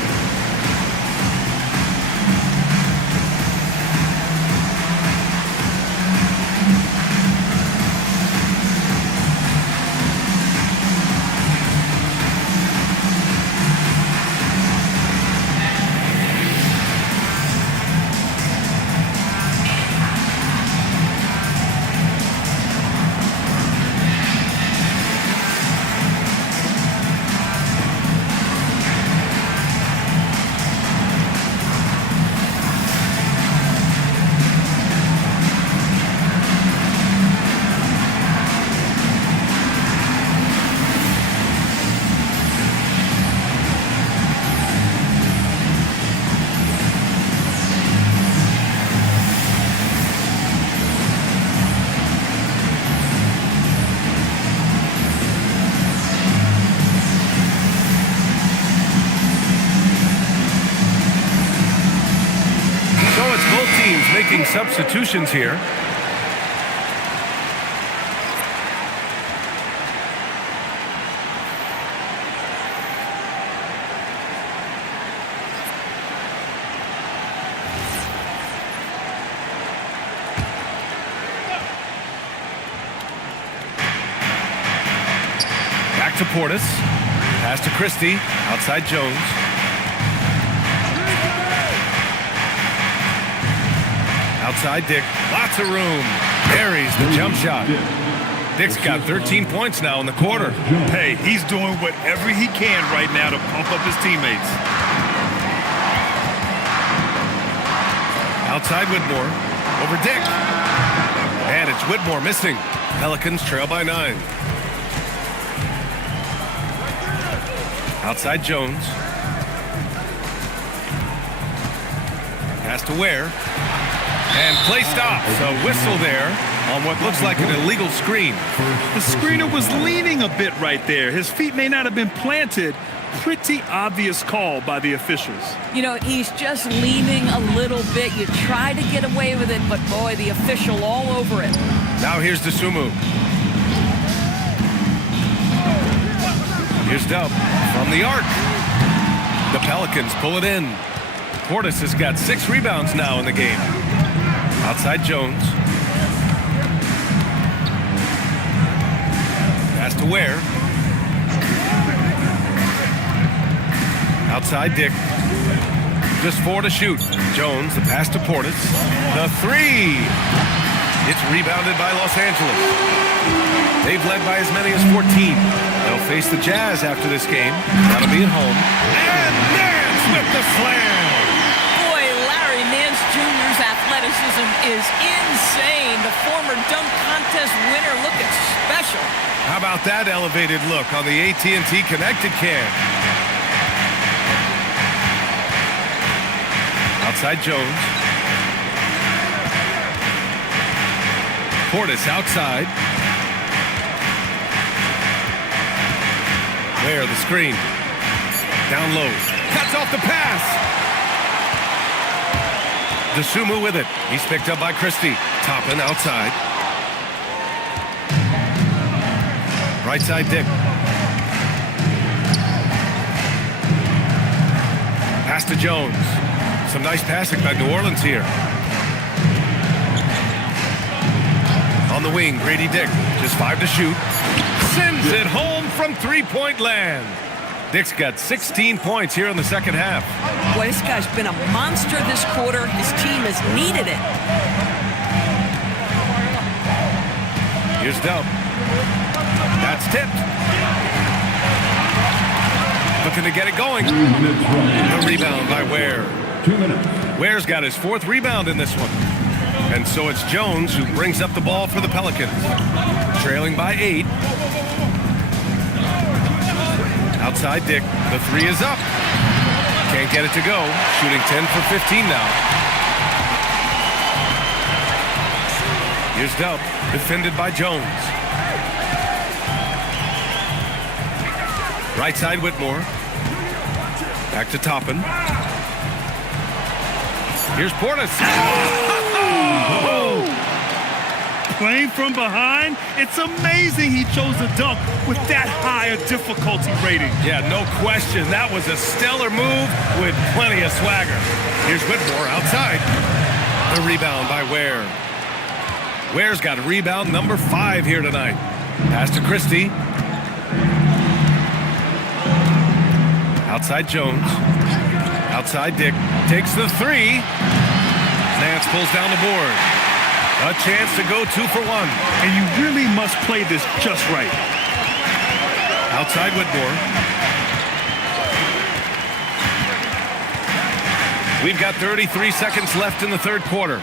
teams making substitutions here. Back to Portis. Pass to Christie. Outside Jones. Outside Dick. Lots of room. Buries the jump shot. Dick's got 13 points now in the quarter. Hey, he's doing whatever he can right now to pump up his teammates. Outside Whitmore. Over Dick. And it's Whitmore missing. Pelicans trail by 9. Outside Jones. Pass to Ware. And play stops. A whistle there on what looks like an illegal screen. The screener was leaning a bit right there. His feet may not have been planted. Pretty obvious call by the officials. You know, he's just leaning a little bit. You try to get away with it, but boy, the official all over it. Now here's Desumo. Here's Dub from the arc. The Pelicans pull it in. Portis has got 6 rebounds now in the game. Outside Jones. Pass to Ware. Outside Dick. Just 4 to shoot. Jones, the pass to Portis. The 3. It's rebounded by Los Angeles. They've led by as many as 14. They'll face the Jazz after this game. That'll be at home. And Nance with the slam. Boy, Larry Nance Jr.'s athleticism is insane. The former dunk contest winner looking special. How about that elevated look on the AT&T Connected Cam? Outside Jones. Portis outside. Ware the screen. Down low. Cuts off the pass. Desumo with it. He's picked up by Christie. Toppin outside. Right side Dick. Pass to Jones. Some nice passing by New Orleans here. On the wing, Grady Dick. Just 5 to shoot. Sends it home from three-point land. Dick's got 16 points here in the second half. Boy, this guy's been a monster this quarter. His team has needed it. Here's Dub. That's tipped. Looking to get it going. The rebound by Ware. 2 minutes. Ware's got his 4th rebound in this one. And so it's Jones who brings up the ball for the Pelicans. Trailing by 8. Outside Dick. The 3 is up. Can't get it to go. Shooting 10 for 15 now. Here's Dub. Defended by Jones. Right side Whitmore. Back to Toppin. Here's Portis. Oh! Playing from behind, it's amazing he chose a dunk with that high a difficulty rating. Yeah, no question. That was a stellar move with plenty of swagger. Here's Whitmore outside. The rebound by Ware. Ware's got rebound number 5 here tonight. Pass to Christie. Outside Jones. Outside Dick. Takes the 3. Nance pulls down the board. A chance to go 2 for 1. And you really must play this just right. Outside Whitmore. We've got 33 seconds left in the third quarter.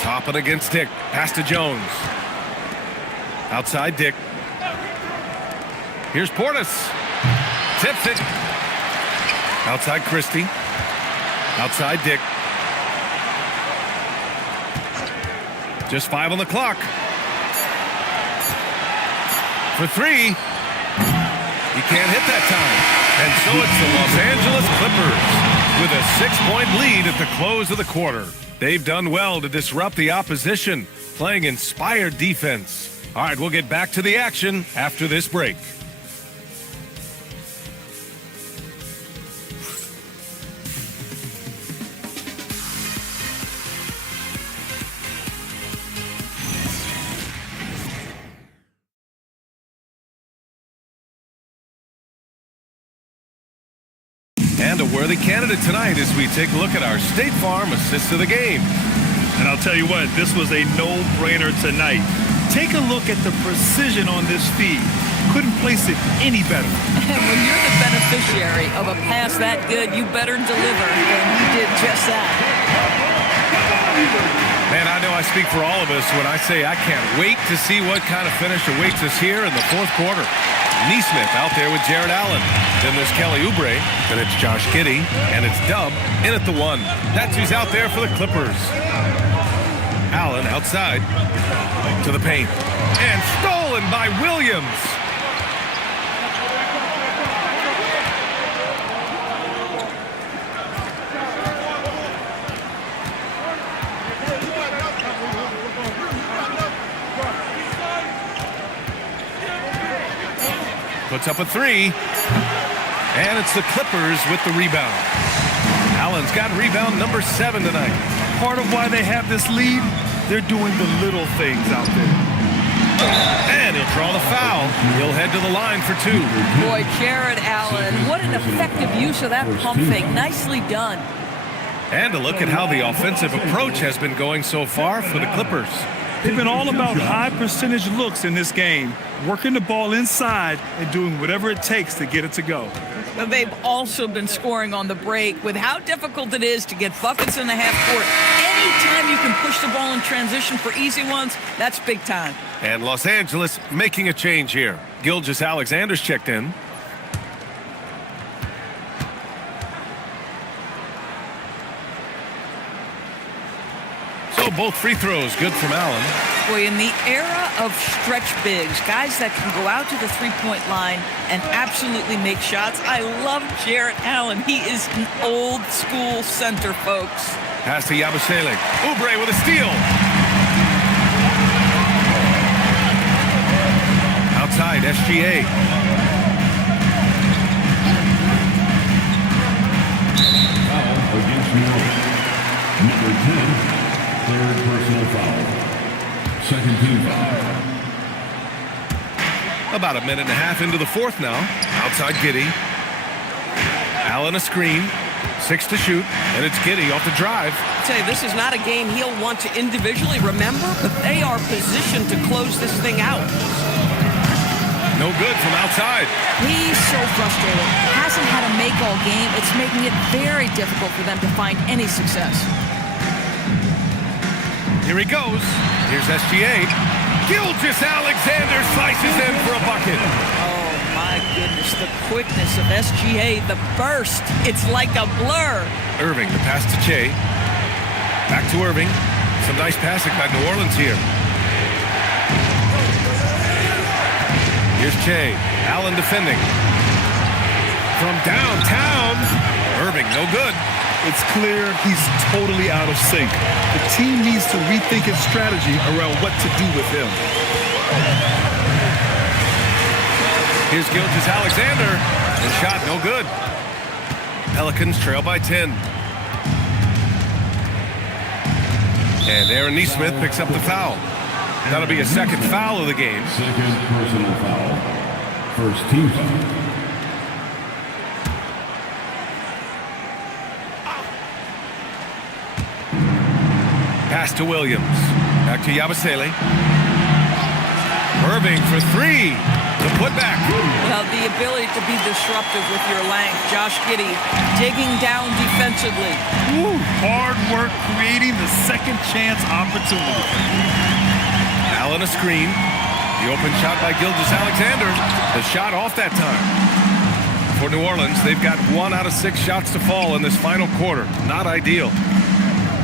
Toppin against Dick. Pass to Jones. Outside Dick. Here's Portis. Tips it. Outside Christie. Outside Dick. Just 5 on the clock. For 3. He can't hit that time. And so it's the Los Angeles Clippers with a 6-point lead at the close of the quarter. They've done well to disrupt the opposition, playing inspired defense. All right, we'll get back to the action after this break. And a worthy candidate tonight as we take a look at our State Farm assist of the game. And I'll tell you what, this was a no-brainer tonight. Take a look at the precision on this feed. Couldn't place it any better. And when you're the beneficiary of a pass that good, you better deliver, and he did just that. Man, I know I speak for all of us when I say I can't wait to see what kind of finish awaits us here in the fourth quarter. Neesmith out there with Jared Allen. Then there's Kelly Oubre. Then it's Josh Giddey. And it's Dub in at the 1. That's who's out there for the Clippers. Allen outside to the paint. And stolen by Williams. Puts up a 3. And it's the Clippers with the rebound. Allen's got rebound number 7 tonight. Part of why they have this lead, they're doing the little things out there. And he'll draw the foul. He'll head to the line for 2. Boy, Jared Allen, what an effective use of that pump fake. Nicely done. And a look at how the offensive approach has been going so far for the Clippers. They've been all about high percentage looks in this game, working the ball inside and doing whatever it takes to get it to go. But they've also been scoring on the break with how difficult it is to get buckets in the half court. Anytime you can push the ball in transition for easy ones, that's big time. And Los Angeles making a change here. Gilgeous-Alexander's checked in. So both free throws good from Allen. Boy, in the era of stretch bigs, guys that can go out to the three-point line and absolutely make shots, I love Jared Allen. He is an old school center, folks. Pass to Yabusele. Oubre with a steal. Outside, SGA. Foul against New York. Number 10. Third personal foul. Second team foul. About a minute and a half into the fourth now. Outside Giddey. Allen a screen. 6 to shoot. And it's Giddey off the drive. I'll tell you, this is not a game he'll want to individually remember, but they are positioned to close this thing out. No good from outside. He's so frustrated. Hasn't had a make all game. It's making it very difficult for them to find any success. Here he goes. Here's SGA. Gilgeous-Alexander slices in for a bucket. Oh, my goodness. The quickness of SGA, the burst. It's like a blur. Irving, the pass to Che. Back to Irving. Some nice passing by New Orleans here. Here's Che. Allen defending. From downtown. Irving, no good. It's clear he's totally out of sync. The team needs to rethink its strategy around what to do with him. Here's Gilgeous-Alexander. The shot, no good. Pelicans trail by 10. And Aaron Neesmith picks up the foul. That'll be a second foul of the game. Second personal foul. First team foul. Pass to Williams. Back to Yabusele. Irving for 3. The putback. Well, the ability to be disruptive with your length. Josh Giddey digging down defensively. Woo, hard work creating the second chance opportunity. Allen a screen. The open shot by Gilgeous-Alexander. The shot off that time. For New Orleans, they've got 1 out of 6 shots to fall in this final quarter. Not ideal.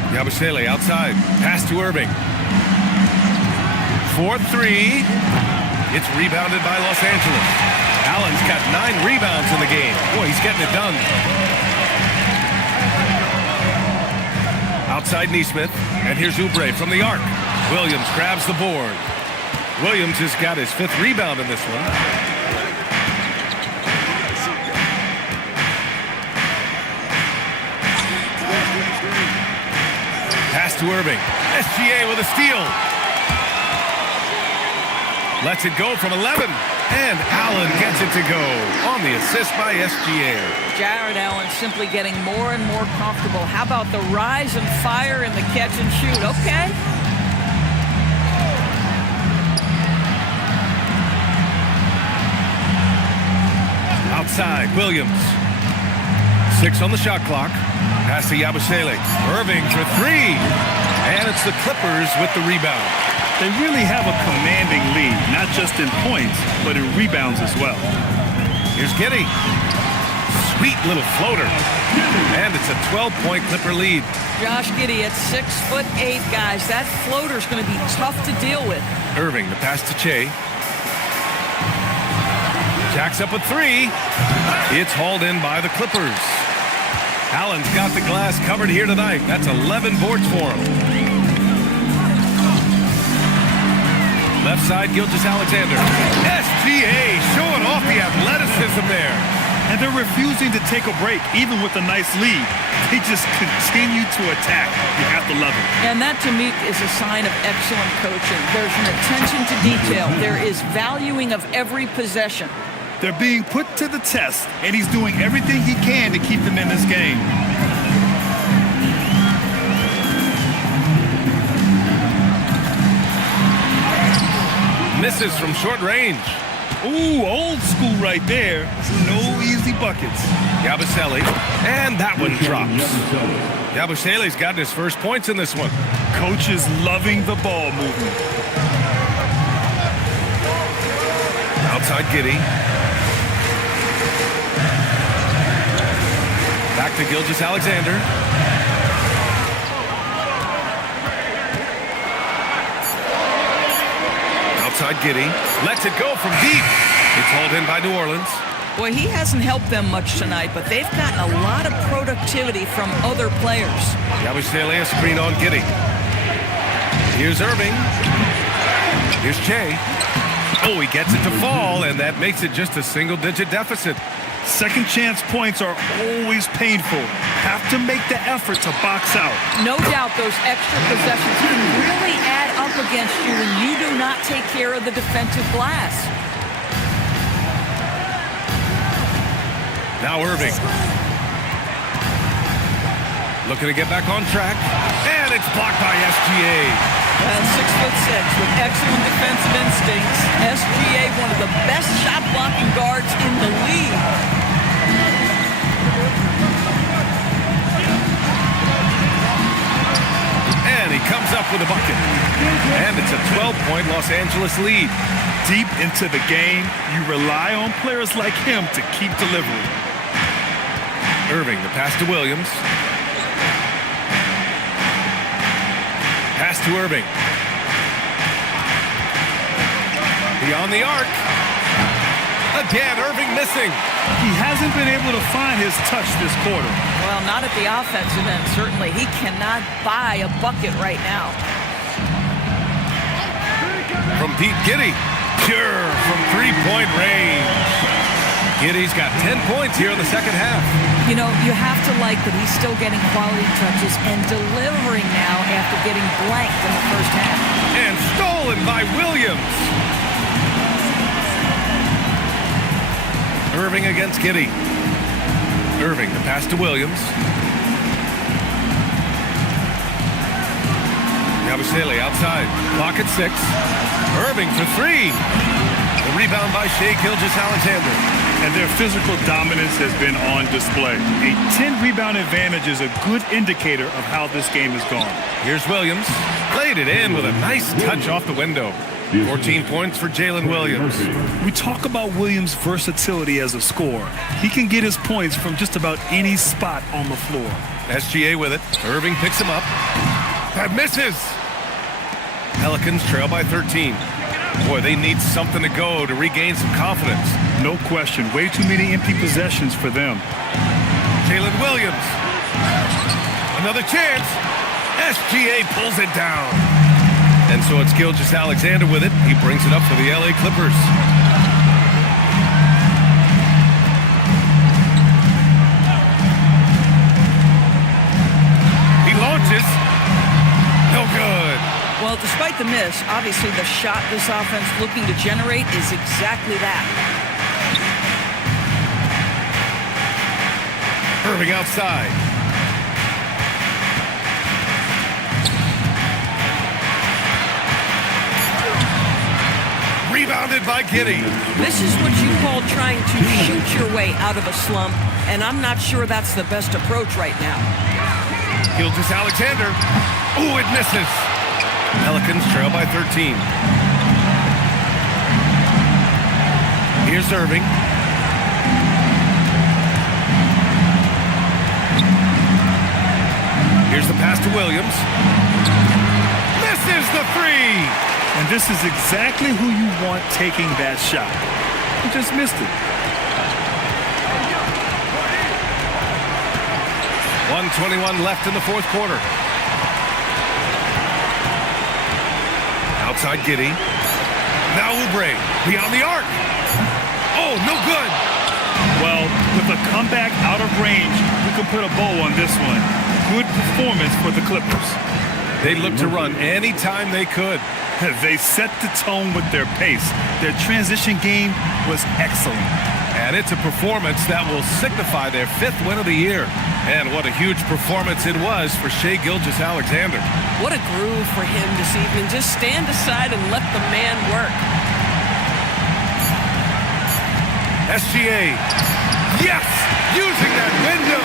Yabusele outside. Pass to Irving. 4-3. It's rebounded by Los Angeles. Allen's got 9 rebounds in the game. Boy, he's getting it done. Outside Neesmith, and here's Oubre from the arc. Williams grabs the board. Williams has got his 5th rebound in this one. Pass to Irving. SGA with a steal. Lets it go from 11. And Allen gets it to go on the assist by SGA. Jared Allen simply getting more and more comfortable. How about the rise and fire in the catch and shoot? Okay. Outside, Williams. 6 on the shot clock. Pass to Yabusele. Irving for 3. And it's the Clippers with the rebound. They really have a commanding lead, not just in points, but in rebounds as well. Here's Giddey. Sweet little floater. And it's a 12-point Clipper lead. Josh Giddey at 6'8", guys. That floater's going to be tough to deal with. Irving, the pass to Che. Jacks up a 3. It's hauled in by the Clippers. Allen's got the glass covered here tonight. That's 11 boards for him. Left side, Gilgeous-Alexander. SGA showing off the athleticism there. And they're refusing to take a break, even with a nice lead. They just continue to attack. You have to love it. And that, to me, is a sign of excellent coaching. There's an attention to detail. There is valuing of every possession. They're being put to the test, and he's doing everything he can to keep them in this game. Misses from short range. Ooh, old school right there. No easy buckets. Yabusele, and that one drops. Yabusele's gotten his first points in this one. Coach is loving the ball movement. Outside Giddey. Back to Gilgeous-Alexander. Outside Giddey. Lets it go from deep. It's hauled in by New Orleans. Boy, he hasn't helped them much tonight, but they've gotten a lot of productivity from other players. Yabusele, a screen on Giddey. Here's Irving. Here's Che. Oh, he gets it to fall, and that makes it just a single-digit deficit. Second chance points are always painful. Have to make the effort to box out. No doubt those extra possessions can really add up against you when you do not take care of the defensive glass. Now Irving. Looking to get back on track. And it's blocked by SGA. Well, 6'6" with excellent defensive instincts. SGA, one of the best shot blocking guards in the league. And he comes up with a bucket. And it's a 12-point Los Angeles lead. Deep into the game, you rely on players like him to keep delivering. Irving, the pass to Williams. Pass to Irving. Beyond the arc. Again, Irving missing. He hasn't been able to find his touch this quarter. Well, not at the offensive end, certainly. He cannot buy a bucket right now. From deep, Giddey. Pure from three-point range. Giddey's got 10 points here in the second half. You know, you have to like that he's still getting quality touches and delivering now after getting blanked in the first half. And stolen by Williams. Irving against Giddey. Irving, the pass to Williams. Yabusele outside. Clock at 6. Irving for 3. The rebound by Shai Gilgeous-Alexander. And their physical dominance has been on display. A 10-rebound advantage is a good indicator of how this game has gone. Here's Williams. Played it in with a nice touch off the window. 14 points for Jalen Williams. We talk about Williams' versatility as a scorer. He can get his points from just about any spot on the floor. SGA with it. Irving picks him up. That misses. Pelicans trail by 13. Boy, they need something to go to regain some confidence. No question. Way too many empty possessions for them. Jalen Williams. Another chance. SGA pulls it down. And so it's Gilgeous-Alexander with it. He brings it up for the LA Clippers. He launches. No good. Well, despite the miss, obviously the shot this offense looking to generate is exactly that. Irving outside. Rebounded by Giddey. This is what you call trying to shoot your way out of a slump, and I'm not sure that's the best approach right now. Gilgeous-Alexander. Ooh, it misses. Pelicans trail by 13. Here's Irving. Here's the pass to Williams. Misses the three. And this is exactly who you want taking that shot. He just missed it. 1:21 left in the fourth quarter. Outside Giddey. Now Oubre beyond the arc. Oh, no good. Well, with a comeback out of range, you can put a bow on this one. Good performance for the Clippers. They looked to run anytime they could. They set the tone with their pace. Their transition game was excellent. And it's a performance that will signify their 5th win of the year. And what a huge performance it was for Shai Gilgeous-Alexander. What a groove for him this evening. Just stand aside and let the man work. SGA. Yes! Using that window.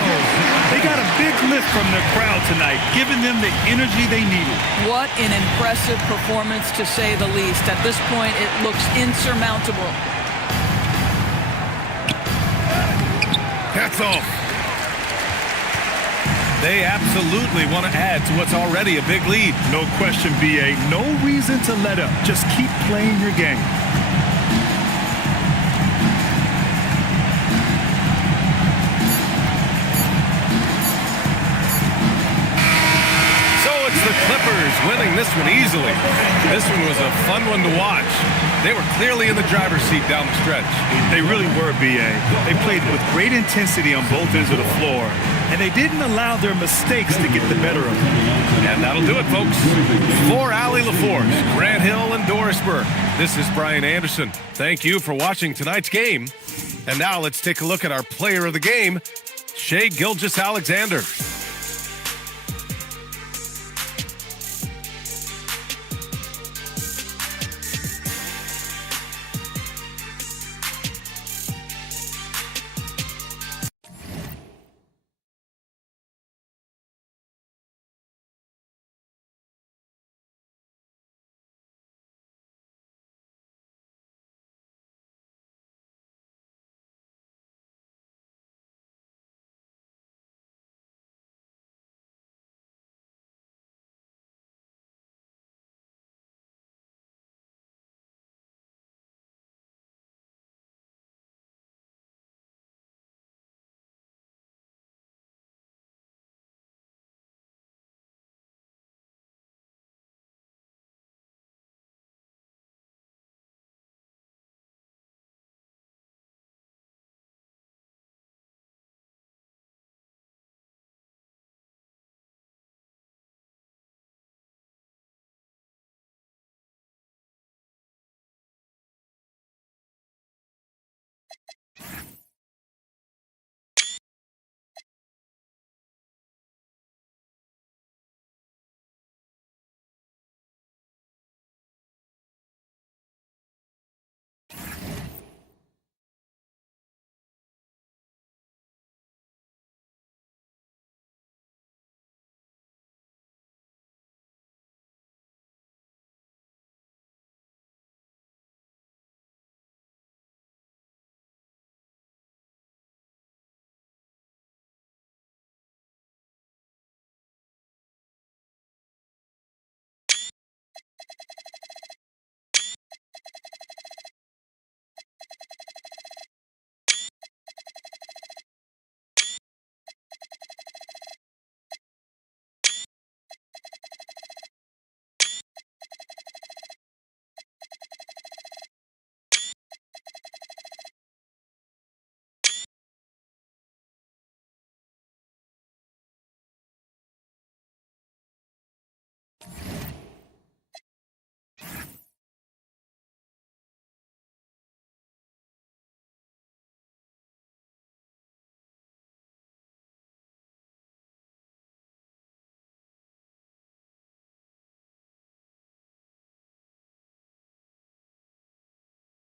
They got a big lift from their crowd tonight, giving them the energy they needed. What an impressive performance, to say the least. At this point, it looks insurmountable. That's all. They absolutely want to add to what's already a big lead. No question, BA. No reason to let up. Just keep playing your game. The Clippers winning this one easily. This one was a fun one to watch. They were clearly in the driver's seat down the stretch. They really were, BA. They played with great intensity on both ends of the floor, and they didn't allow their mistakes to get the better of them. And that'll do it, folks. For Allie LaForce, Grant Hill, and Doris Burke, this is Brian Anderson. Thank you for watching tonight's game. And now let's take a look at our player of the game, Shai Gilgeous-Alexander.